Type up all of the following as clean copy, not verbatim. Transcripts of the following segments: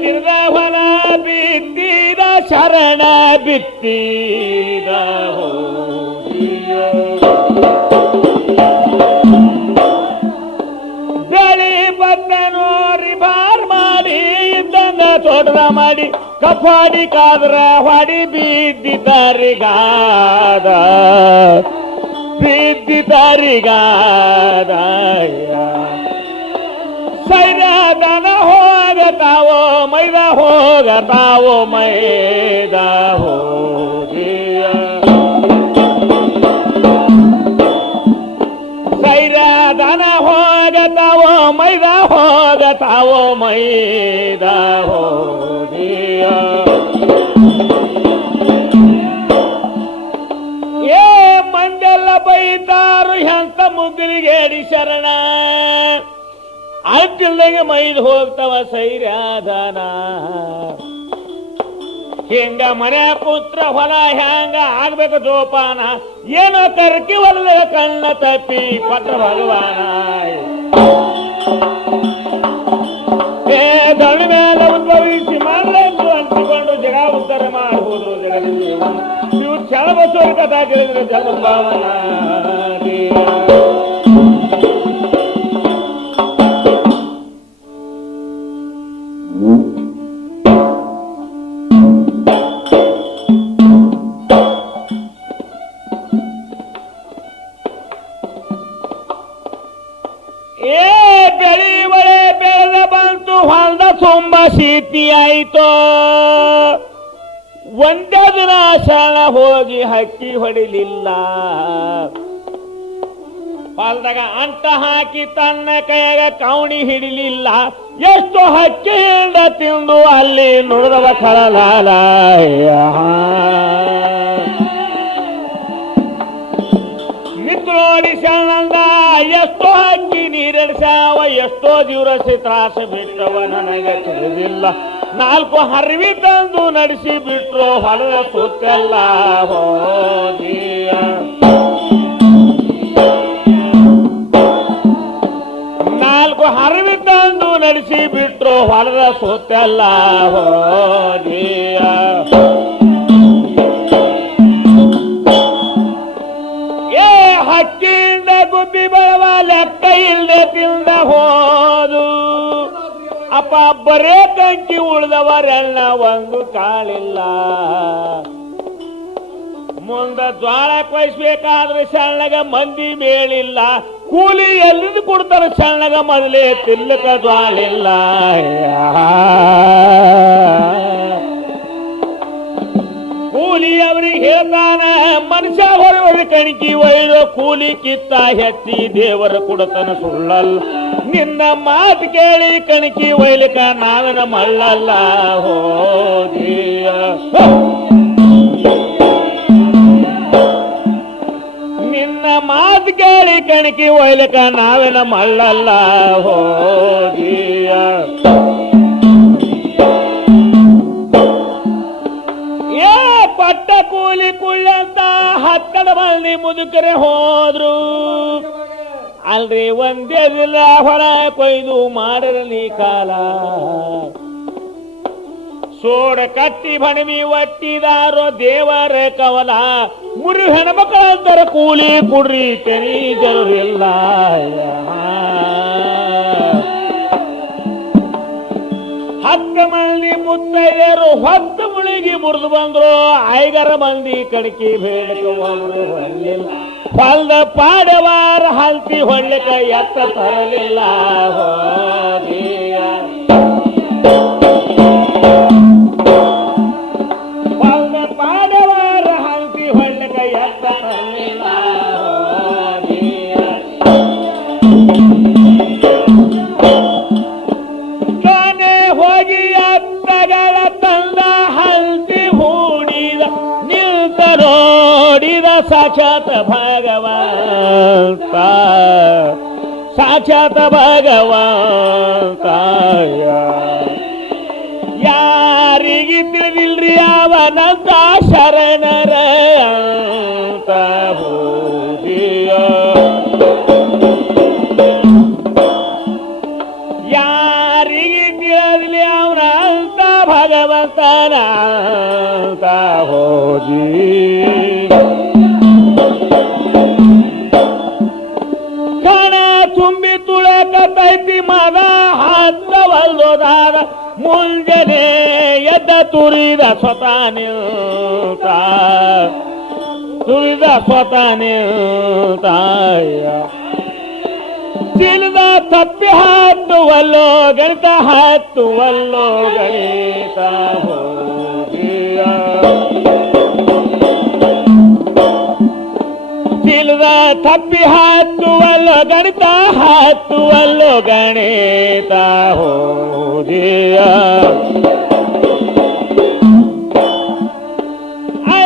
ಗಿರ್ದ ಹೊಲ ಬಿತ್ತಿದ ಶರಣ ಬಿತ್ತಿದ ಬೆಳಿ ಬತ್ತ ನೋರಿ ಬಾರ್ ಮಾಡಿ ಇದ್ದಂಗ ತೋಟದ ಮಾಡಿ ಕಫಾಡಿ ಕಾದ್ರ ಹೊಡಿ ಬಿದ್ದಿದ್ದಾರಿಗಾದ ಬಿದ್ದಿದ್ದಾರಿಗಾದ ಸೈರಾದನ ಹೋಗತಾವೋ ಮೈದ ಹೋಗತಾವೋ ಮೈದ ಹೋಗಿಯ ಸೈರಾದನ ಹೋಗತಾವೋ ಮೈದ ಹೋಗತಾವೋ ಮೈದ ಹೋಗಿಯ ಏ ಮಂದೆಲ್ಲ ಬೈತಾರು ಎಂತ ಮುಗ್ಗಲಿಗೇಡಿ ಶರಣ ಅಲ್ತಿಲ್ದಂಗೆ ಮೈದು ಹೋಗ್ತಾವ ಸೈರ್ಯಾದನ ಹಿಂಗ ಮನೆ ಪುತ್ರ ಹೊಲ ಹ್ಯಾಂಗ ಆಗ್ಬೇಕು ಜೋಪಾನ ಏನೋ ಕರ್ಕಿ ಹೊಲದ ಕಣ್ಣ ತಪ್ಪಿ ಪತ್ರ ಭಗವಾನ ಏ ದಣ ಮೇಲೆ ಉದ್ಭವಿಸಿ ಮಾಡಲೆಂದು ಅನ್ಸಿಕೊಂಡು ಜಗ ಉದ್ಧಾರ ಮಾಡಬಹುದು ಜಗದಲ್ಲಿ ನೀವು ಕ್ಷಣ ಬಸವರ ಕಥಾ ಕೇಳಿದ್ರೆ ಜಗದ್ಭಾವನ ಶೀತಿ ಆಯಿತೋ ಒಂದೇ ದಿನ ಶರಣ ಹೋಗಿ ಹಕ್ಕಿ ಹೊಡಿಲಿಲ್ಲ ಹೊಲದಾಗ ಅಂಟ ಹಾಕಿ ತನ್ನ ಕೈಯಾಗ ಕವಣಿ ಹಿಡಿಲಿಲ್ಲ ಎಷ್ಟು ಹಕ್ಕಿ ಹಿಂಡ ತಿಂದು ಅಲ್ಲಿ ನುಡಿದವ ಕಳಲಾಲ ಮಿತ್ರೋಡಿ ಶರಣಂದ ಎಷ್ಟೋ ಹಕ್ಕಿ ನೀರೆಡ್ಸಾವ ಎಷ್ಟೋ ದಿವಸ ತ್ರಾಸ ಬಿಟ್ಟವ ನನಗೆ ತಿಳಿದಿಲ್ಲ ನಾಲ್ಕು ಹರಿವಿ ತಂದು ನಡೆಸಿ ಬಿಟ್ರು ಹೊಲದ ಸುತ್ತೆಲ್ಲ ಹೋದಿಯ ನಾಲ್ಕು ಹರಿವಿ ತಂದು ನಡೆಸಿ ಬಿಟ್ರು ಹೊಲದ ಸುತ್ತೆಲ್ಲ ಹೋದಿಯ ಹಕ್ಕಿಯಿಂದ ಗುಬ್ಬಿ ಬೆಳವ ಲೆಕ್ಕ ಇಲ್ದೆ ತಿಂದ ಹೋದು ಅಪ್ಪ ಬರೇ ಕಂಕಿ ಉಳಿದವರೆಲ್ಲ ಒಂದು ಕಾಳಿಲ್ಲ ಮುಂದ ಜ್ವಾಳ ಕೊಯ್ಸ್ಬೇಕಾದ್ರೆ ಸಣ್ಣಗ ಮಂದಿ ಮೇಳಿಲ್ಲ ಕೂಲಿ ಎಲ್ಲಿಂದ ಕೊಡ್ತಾರ ಸಣ್ಣಗ ಮೊದಲೇ ತಿಲ್ಲಕ ಜ್ವಾಳಿಲ್ಲ ಕೂಲಿ ಅವ್ರಿಗೆ ಹೇಳ್ತಾನ ಮನುಷ್ಯ ಹೊರವರಿ ಕಣಿಕಿ ಒಯ್ದು ಕೂಲಿ ಕಿತ್ತ ಹೆಚ್ಚಿ ದೇವರ ಕೊಡತನ ಸುಳ್ಳಲ್ಲ ನಿನ್ನ ಮಾತು ಕೇಳಿ ಕಣಿಕಿ ಒಯ್ಲಿಕ ನಾವನ ಮಳ್ಳಲ್ಲ ಹೋದಿಯ ನಿನ್ನ ಮಾತು ಕೇಳಿ ಕಣಿಕಿ ಒಯ್ಲಿಕ ನಾವನ ಮಳ್ಳಲ್ಲ ಹೋದಿಯ ಪಟ್ಟ ಕೂಲಿ ಕುಳ್ಳಂತ ಹತ್ತಡ ಮಂದಿ ಮುದುಕರೆ ಹೋದ್ರು ಅಲ್ರಿ ಒಂದೇ ದಿನ ಹೊರ ಕೊಯ್ದು ಮಾಡಿರಲಿ ಕಾಲ ಸೋಡ ಕಟ್ಟಿ ಬಣಮಿ ಒಟ್ಟಿದಾರೋ ದೇವರ ಕವಲ ಮುರಿ ಹೆಣ್ಮಕ್ಕಳಂತರ ಕೂಲಿ ಕುಡ್ರಿ ತೆನಿ ಜರುರಿಲ್ಲ ಹತ್ತು ಮಂದಿ ಮುತ್ತೈದರು ಹೊತ್ತು ಮುಳುಗಿ ಮುರಿದು ಬಂದ್ರು ಐಗರ ಮಂದಿ ಕಣಕಿ ಬೇಡಕ ಒಬ್ರು ಹೊರಲಿಲ್ಲ ಹೊಲ್ದ ಪಾಡವಾರ ಹಲ್ತಿ ಹೊಳ್ಳಿಕ ಎತ್ತ ತರಲಿಲ್ಲ ಹೋದಿಯ ಹೊಲ್ದ ಪಾಡವಾರ ಹಲ್ತಿ ಹೊಳ್ಳಿಕ ಎತ್ತ ತರಲಿಲ್ಲ ಹೋದಿಯ ಹೋಗಿ ಎತ್ತಗಳ ತಂದ ಹಲ್ತಿ ಹೂಡಿದ ನಿಲ್ತ ನೋಡಿದ ಸಾಕ್ಷಾತ್ ಭಗವಂತ ಸಾಕ್ಷಾತ್ ಭಗವಂತ ಯಾರಿಗೆ ತಿಳಿದಿಲ್ರಿ ಅವನಂತ ಶರಣರ ಅಂತ ಹೋದಿಯ ಯಾರಿಗೆ ತಿಳಿದ್ಲಿ ಅವನ ಅಂತ ಭಗವಂತನ ಅಂತ ಹೋಗಿ ಕಣ ತುಂಬಿ ತುಳಕತೈತಿ ಮದ ಹತ್ತವಲ್ಲೋದಾದ ಮುಂಜಾನೆ ಎದ್ದ ತುರಿದ ಸ್ವತಃ ನಿಲ್ತ ತುರಿದ ಸ್ವತಃ ನಿಲ್ತಾಯ ಚಿಲ್ದ ತಪ್ಪಿ ಹತ್ತುವಲ್ಲೋ ಗಣಿತ ಹತ್ತುವಲ್ಲೋ ಗಣಿತ ಹೋಗಿಯ ಚಿಲ್ದ ತಪ್ಪಿ ಹತ್ತುವಲ್ಲೋ ಗಣಿತ ಹತ್ತುವಲ್ಲೋ ಗಣಿತ ಹೋಗಿಯ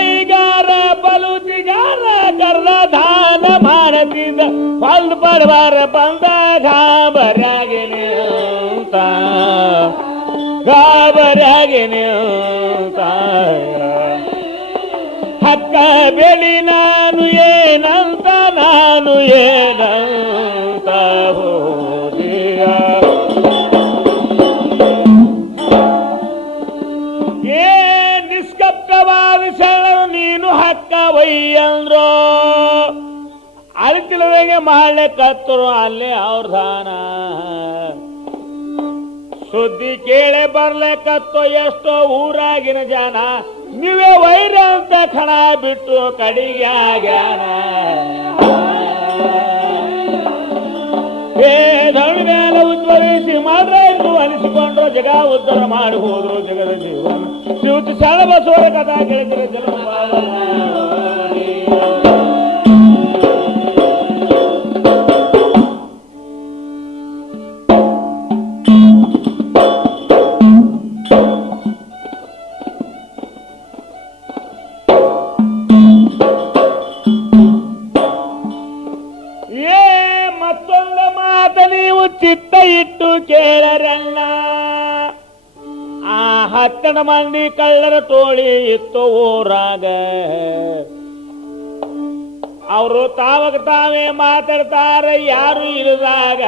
ಐಗಾರ ಬಲುತಿಗಾರ ಕರ್ದ ದಾನ ಮಾಡತಿದ್ದ ಫಲ್ ಪಡವಾರ ಬಂದ ಗಾಬರಾಗಿ ನಿಂತ ಹಕ್ಕ ಬೆಳಿ ನಾನು ಏನಂತ ಹೋದಿಯ ನಿಷ್ಕಪ್ತವಾದ ಶರಣರು ನೀನು ಹಕ್ಕ ವಯ್ಯಂದ್ರೋ ಅಳಿತಿಲವೆಗೆ ಮಾಡ್ಲಿಕ್ಕತ್ತರು ಅಲ್ಲೇ ಅವ್ರ ದಾನ ಸುದ್ದಿ ಕೇಳೆ ಬರ್ಲಿಕ್ಕತ್ತೋ ಎಷ್ಟೋ ಊರಾಗಿನ ಜನ ನೀವೇ ವೈರ ಅಂತ ಖಣ ಬಿಟ್ಟು ಕಡಿಗೆ ಆಗ್ಯಾನ ಧವಳಿ ಮೇಲೆ ಉದ್ಭವಿಸಿ ಮಾಡ್ರು ಅನಿಸಿಕೊಂಡ್ರು ಜಗ ಉದ್ಧಾರ ಮಾಡಿ ಹೋದ್ರು ಜಗದ ಜೀವನ ಶಿವತಿ ಸಣ್ಣ ಬಸವರ ಕಥಾ ಕೇಳಿದ್ರೆ ಜನ್ಮ ಮತ್ತೊಂದು ಮಾತ ನೀವು ಚಿತ್ತ ಇಟ್ಟು ಕೇಳರಲ್ಲ ಆ 10 ಮಂದಿ ಕಳ್ಳರ ಟೋಳಿ ಇತ್ತು ಊರಾಗ ಅವರು ತಾವಾಗ ತಾವೇ ಮಾತಾಡ್ತಾರ ಯಾರು ಇಲ್ಲದಾಗ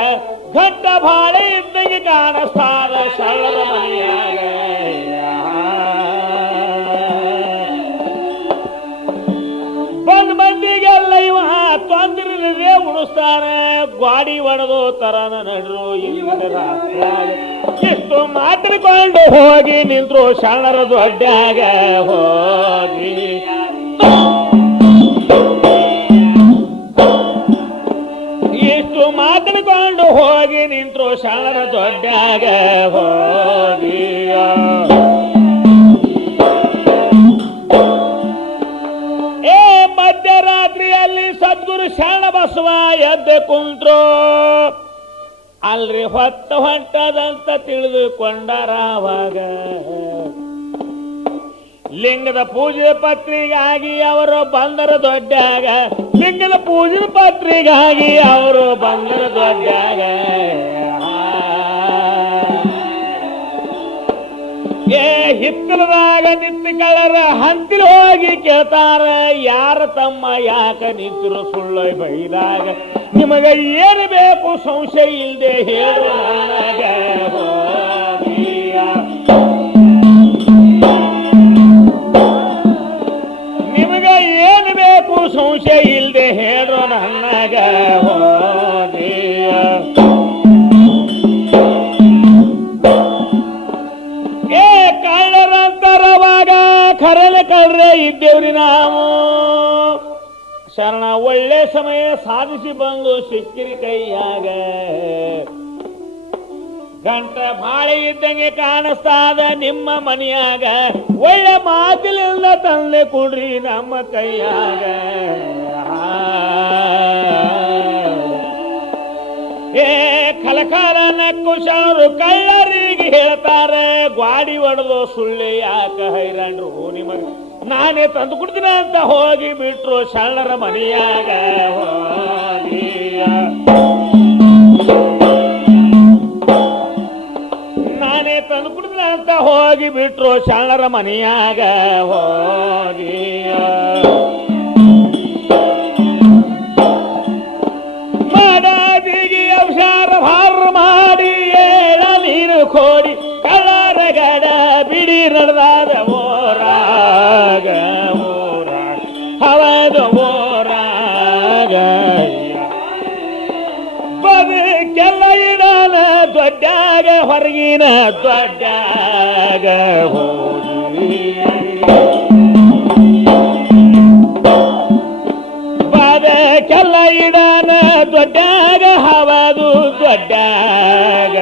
ಘಟ್ಟ ಬಾಳೆ ಇದ್ದಂಗೆ ಕಾಣಿಸ್ತಾರ ಶಳ್ಳರ ಮನೆಯಾಗ ಬಂದ್ ಮಂದಿಗೆಲ್ಲ ಇವ ತೊಂದ್ರೆ ಉಣಿಸ್ತಾನೆ ಗಾಡಿ ಒಡೆದು ತರನ ನಡ್ರು ಎಷ್ಟು ಮಾತಾಡ್ಕೊಂಡು ಹೋಗಿ ನಿಂತ್ರು ಶರಣರ ದೊಡ್ಡಾಗ ಹೋಗಿ ಎಷ್ಟು ಮಾತಾಡ್ಕೊಂಡು ಹೋಗಿ ನಿಂತ್ರು ಶರಣರ ದೊಡ್ಡಾಗ ಹೋಗಿ ಮಧ್ಯರಾತ್ರಿಯಲ್ಲಿ ಸದ್ಗುರು ಶರಣ ಬಸವ ಎದ್ದು ಕುಂತ್ರು ಅಲ್ರಿ ಹೊಂಟದಂತ ತಿಳಿದುಕೊಂಡರ ಅವಾಗ ಲಿಂಗದ ಪೂಜೆ ಪತ್ರಿಗಾಗಿ ಅವರು ಬಂದರ ದೊಡ್ಡಾಗ ಲಿಂಗದ ಪೂಜೆ ಪತ್ರಿಗಾಗಿ ಅವರು ಬಂದರ ದೊಡ್ಡಾಗ ಹಿತ್ತಲದಾಗ ನಿಂತು ಕಳ್ಳರ ಹಂತಿಲ್ ಹೋಗಿ ಕೇಳ್ತಾರ ಯಾರ ತಮ್ಮ ಯಾಕ ನಿಂತರು ಸುಳ್ಳು ಬೈದಾಗ ನಿಮಗ ಏನು ಬೇಕು ಸಂಶಯ ಇಲ್ಲದೆ ಹೇಳು ನನಗ ನಿಮಗ ಏನು ಬೇಕು ಸಂಶಯ ಇಲ್ಲದೆ ಹೇಳು ನನಗ ಹೋದಿಯ ಕಳ್ಳರಂತರವಾಗ ಖರಲೆ ಕಳ್ರೆ ಇದ್ದೇವ್ರಿ ನಾವು ಶರಣ ಒಳ್ಳೆ ಸಮಯ ಸಾಧಿಸಿ ಬಂದು ಸಿಕ್ಕಿರಿ ಕೈಯಾಗ ಗಂಟ ಬಾಳೆ ಇದ್ದಂಗೆ ಕಾಣಿಸ್ತಾದ ನಿಮ್ಮ ಮನೆಯಾಗ ಒಳ್ಳೆ ಮಾತಿಲಿಂದ ತಂದೆ ಕೊಡ್ರಿ ನಮ್ಮ ಕೈಯಾಗ ಕಲಕಾರ ನಕ್ಕು ಶರಣರು ಕಳ್ಳರಿಗೆ ಹೇಳ್ತಾರೆ ಗಾಡಿ ಹೊಡೆದು ಸುಳ್ಳೆ ಯಾಕ ಹೈರಾಣ್ರು ನಿಮಗೆ ನಾನೇ ತಂದು ಕೊಡ್ತೀನಿ ಅಂತ ಹೋಗಿ ಬಿಟ್ರು ಶರಣರ ಮನೆಯಾಗ ನಾನೇ ತಂದು ಕೊಡ್ತೀನಿ ಅಂತ ಹೋಗಿ ಬಿಟ್ರು ಶರಣರ ಮನೆಯಾಗ ಹೋಗಿಯ ಅವಸಾರ ಭಾರ ಮಾಡಿ ಏಳ ನೀರು ಕೋಡಿ ಕಳ್ಳರ ಗಡ ಬಿಡಿರ ಅದಕ್ಕೆಲ್ಲ ಇಡಾನ ದೊಡ್ಡಾಗ ಹೊರಗಿನ ದೊಡ್ಡಾಗ ಹೋಗಿ ಬಾದಕ್ಕೆಲ್ಲ ಇಡಾನ ದೊಡ್ಡಾಗ ಹವದು ದೊಡ್ಡಾಗ